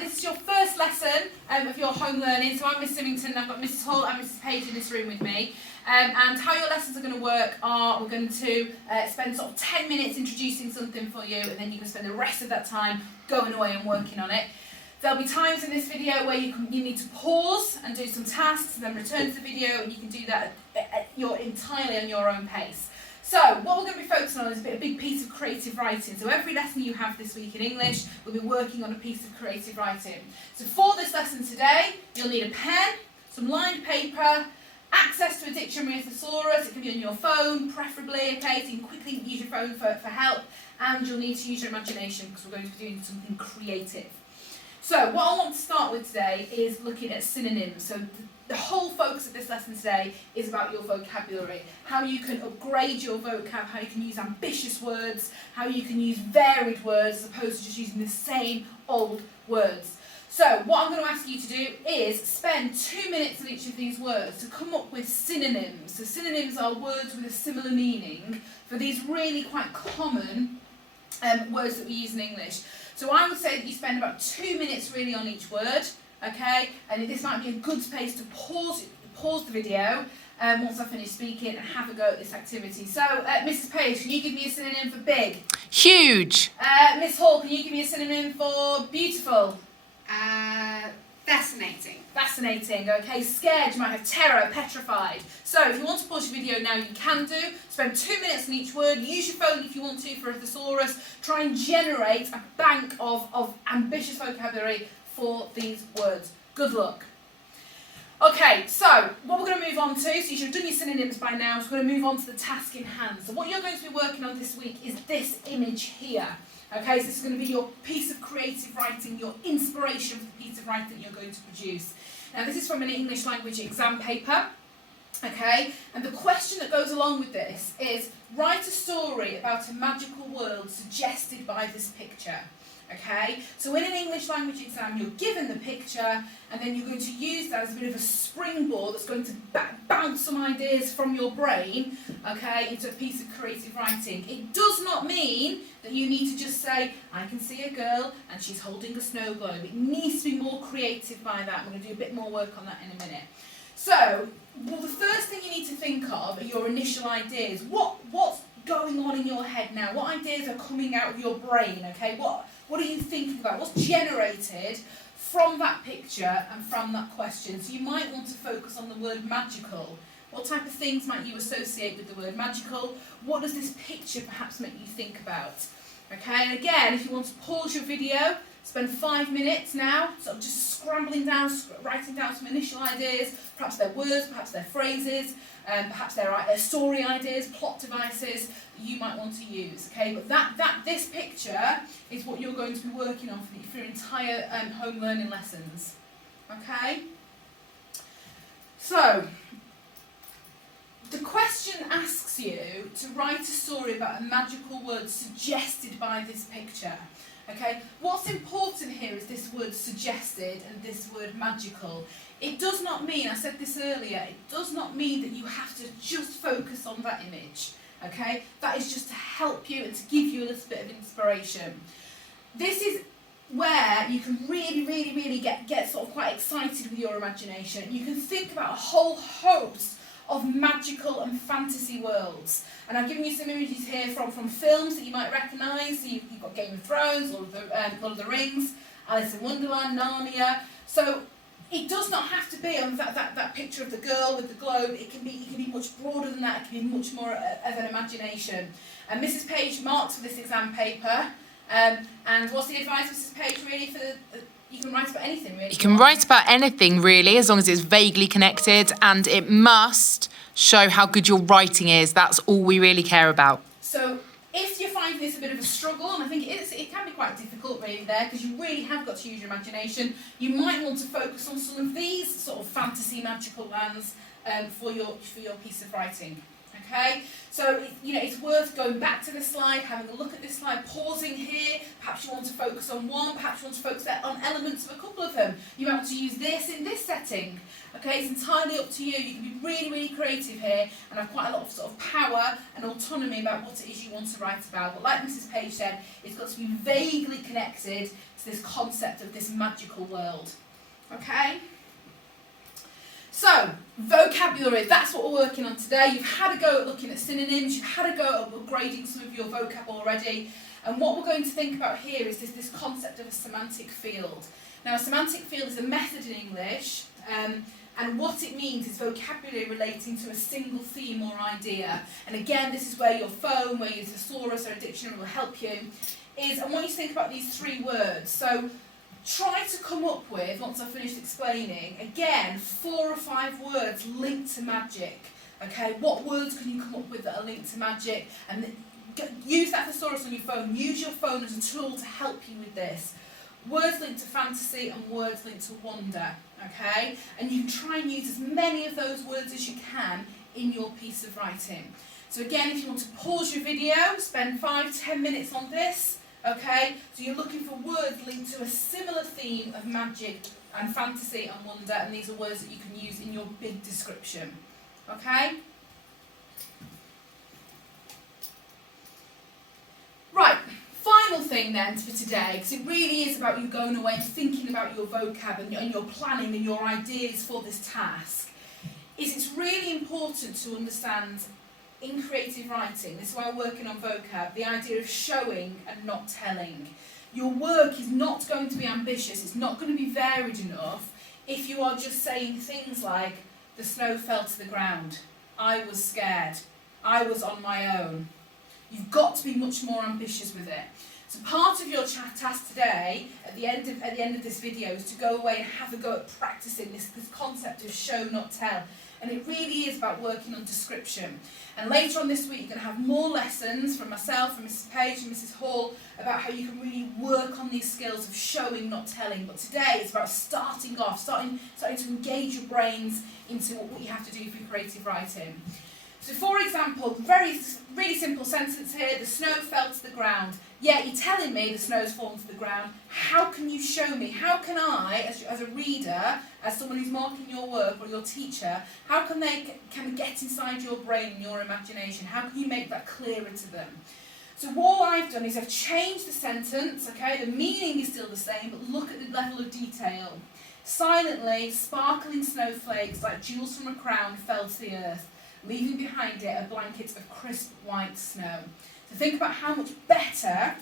This is your first lesson of your home learning. So I'm Miss Symington, I've got Mrs Hall and Mrs Page in this room with me. And how your lessons are going to work are, we're going to spend sort of 10 minutes introducing something for you, and then you can spend the rest of that time going away and working on it. There'll be times in this video where you need to pause and do some tasks, and then return to the video, and you can do that you're entirely on your own pace. So what we're going to be focusing on is a big piece of creative writing. So every lesson you have this week in English, we'll be working on a piece of creative writing. So for this lesson today, you'll need a pen, some lined paper, access to a dictionary or thesaurus. It can be on your phone, preferably, okay, so you can quickly use your phone for help, and you'll need to use your imagination because we're going to be doing something creative. So what I want to start with today is looking at synonyms. So the whole focus of this lesson today is about your vocabulary, how you can upgrade your vocab, how you can use ambitious words, how you can use varied words as opposed to just using the same old words. So what I'm going to ask you to do is spend 2 minutes on each of these words to come up with synonyms. So synonyms are words with a similar meaning for these really quite common words that we use in English. So I would say that you spend about 2 minutes really on each word, okay? And this might be a good space to pause the video once I finish speaking and have a go at this activity. So, Mrs Page, can you give me a synonym for big? Huge. Miss Hall, can you give me a synonym for beautiful? Fascinating. Fascinating, okay. Scared, you might have terror, petrified. So if you want to pause your video now, you can do. Spend 2 minutes on each word. Use your phone if you want to for a thesaurus. Try and generate a bank of ambitious vocabulary for these words. Good luck. Okay, so what we're going to move on to, so you should have done your synonyms by now, so we're going to move on to the task in hand. So what you're going to be working on this week is this image here. Okay, so this is going to be your piece of creative writing, your inspiration for the piece of writing you're going to produce. Now this is from an English language exam paper, okay, and the question that goes along with this is write a story about a magical world suggested by this picture. Okay, so in an English language exam you're given the picture and then you're going to use that as a bit of a springboard that's going to bounce some ideas from your brain, okay, into a piece of creative writing. It does not mean that you need to just say, I can see a girl and she's holding a snow globe. It needs to be more creative by that. I'm going to do a bit more work on that in a minute. So, well, the first thing you need to think of are your initial ideas. What's going on in your head now? What ideas are coming out of your brain, okay? What are you thinking about? What's generated from that picture and from that question? So you might want to focus on the word magical. What type of things might you associate with the word magical? What does this picture perhaps make you think about? Okay, and again, if you want to pause your video, spend 5 minutes now, sort of just scrambling down, writing down some initial ideas. Perhaps they're words, perhaps they're phrases, perhaps they're story ideas, plot devices that you might want to use. Okay, but this picture is what you're going to be working on for your entire home learning lessons. Okay. So the question asks you to write a story about a magical word suggested by this picture. Okay, what's important here is this word suggested and this word magical. It does not mean, I said this earlier, it does not mean that you have to just focus on that image. Okay, that is just to help you and to give you a little bit of inspiration. This is where you can really get sort of quite excited with your imagination. You can think about a whole host of magical and fantasy worlds. And I've given you some images here from films that you might recognise. So you've got Game of Thrones, Lord of the Rings, Alice in Wonderland, Narnia. So it does not have to be on that picture of the girl with the globe. It can be much broader than that. It can be much more of an imagination. And Mrs Page marks for this exam paper. And what's the advice, Mrs Page, really for you can write about anything, really. You can write about anything, really, as long as it's vaguely connected, and it must show how good your writing is. That's all we really care about. So if you're finding this a bit of a struggle, and I think it can be quite difficult really there, because you really have got to use your imagination, you might want to focus on some of these sort of fantasy magical lands for your piece of writing. Okay, so it's worth going back to the slide, having a look at this slide, pausing here. Perhaps you want to focus on one, perhaps you want to focus on elements of a couple of them. You might want to use this in this setting. Okay, it's entirely up to you. You can be really, really creative here and have quite a lot of sort of power and autonomy about what it is you want to write about. But like Mrs. Page said, it's got to be vaguely connected to this concept of this magical world. Okay? So, vocabulary, that's what we're working on today. You've had a go at looking at synonyms, you've had a go at upgrading some of your vocab already, and what we're going to think about here is this concept of a semantic field. Now, a semantic field is a method in English, and what it means is vocabulary relating to a single theme or idea. And again, this is where your phone, where your thesaurus or a dictionary will help you, is I want you to think about these three words. So, try to come up with, once I've finished explaining, again, 4 or 5 words linked to magic. Okay, what words can you come up with that are linked to magic? And use that thesaurus on your phone. Use your phone as a tool to help you with this. Words linked to fantasy and words linked to wonder. Okay, and you can try and use as many of those words as you can in your piece of writing. So again, if you want to pause your video, spend 5-10 minutes on this. Okay, so you're looking for words linked to a similar theme of magic and fantasy and wonder, and these are words that you can use in your big description. Okay? Right, final thing then for today, because it really is about you going away and thinking about your vocab and your planning and your ideas for this task, is it's really important to understand in creative writing, this is why I'm working on vocab, the idea of showing and not telling. Your work is not going to be ambitious, it's not going to be varied enough if you are just saying things like, the snow fell to the ground, I was scared, I was on my own. You've got to be much more ambitious with it. So part of your task today, at the end of this video, is to go away and have a go at practicing this concept of show, not tell. And it really is about working on description. And later on this week, you're going to have more lessons from myself, from Mrs. Page and Mrs. Hall, about how you can really work on these skills of showing, not telling. But today, it's about starting off, starting to engage your brains into what you have to do for your creative writing. So for example, really simple sentence here, the snow fell to the ground. Yeah, you're telling me the snow's fallen to the ground. How can you show me? How can I, as a reader, as someone who's marking your work or your teacher, how can we get inside your brain and your imagination? How can you make that clearer to them? So what I've done is I've changed the sentence, okay, the meaning is still the same, but look at the level of detail. Silently, sparkling snowflakes like jewels from a crown fell to the earth, leaving behind it a blanket of crisp white snow. So think about how much better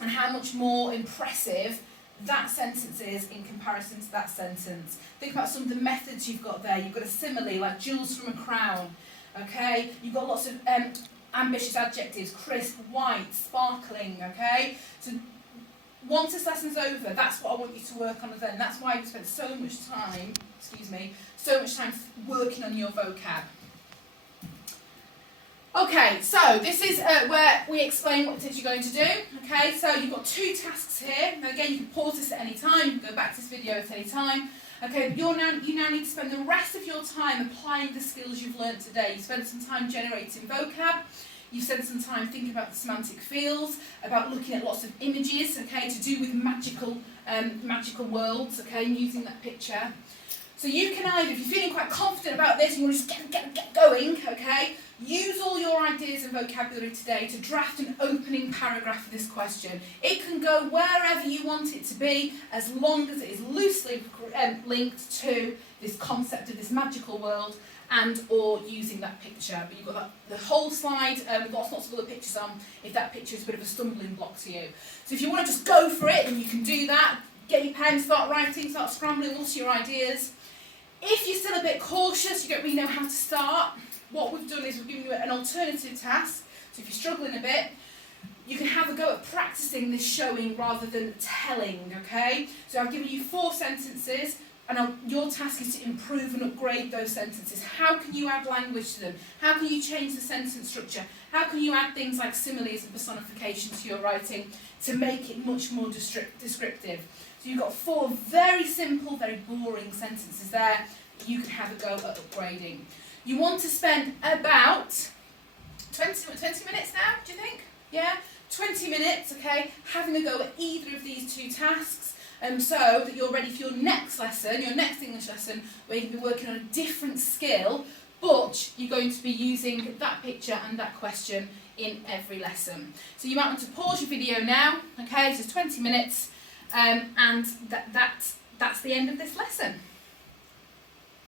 and how much more impressive that sentence is in comparison to that sentence. Think about some of the methods you've got there. You've got a simile like jewels from a crown, okay? You've got lots of ambitious adjectives, crisp, white, sparkling, okay? So once this lesson's over, that's what I want you to work on then. That's why we spent so much time, working on your vocab. Okay, so this is where we explain what it is you're going to do. Okay, so you've got 2 tasks here. Now again, you can pause this at any time, you can go back to this video at any time. Okay, you now need to spend the rest of your time applying the skills you've learnt today. You spent some time generating vocab, you've spent some time thinking about the semantic fields, about looking at lots of images, okay, to do with magical worlds, okay, and using that picture. So you can either, if you're feeling quite confident about this, you want to just get going, okay, use all your ideas and vocabulary today to draft an opening paragraph for this question. It can go wherever you want it to be, as long as it is loosely linked to this concept of this magical world and or using that picture. But you've got the whole slide with lots of other pictures on, if that picture is a bit of a stumbling block to you. So if you want to just go for it, then you can do that. Get your pen, start writing, start scrambling, what's your ideas? If you're still a bit cautious, you don't really know how to start, what we've done is we've given you an alternative task. So if you're struggling a bit, you can have a go at practicing this showing rather than telling, okay? So I've given you 4 sentences, and your task is to improve and upgrade those sentences. How can you add language to them? How can you change the sentence structure? How can you add things like similes and personification to your writing to make it much more descriptive? So you've got 4 very simple, very boring sentences there that you can have a go at upgrading. You want to spend about 20 minutes now, do you think? Yeah? 20 minutes, okay, having a go at either of these two tasks, so that you're ready for your next lesson, your next English lesson, where you can be working on a different skill, but you're going to be using that picture and that question in every lesson. So you might want to pause your video now, okay, so it's 20 minutes, and that's the end of this lesson.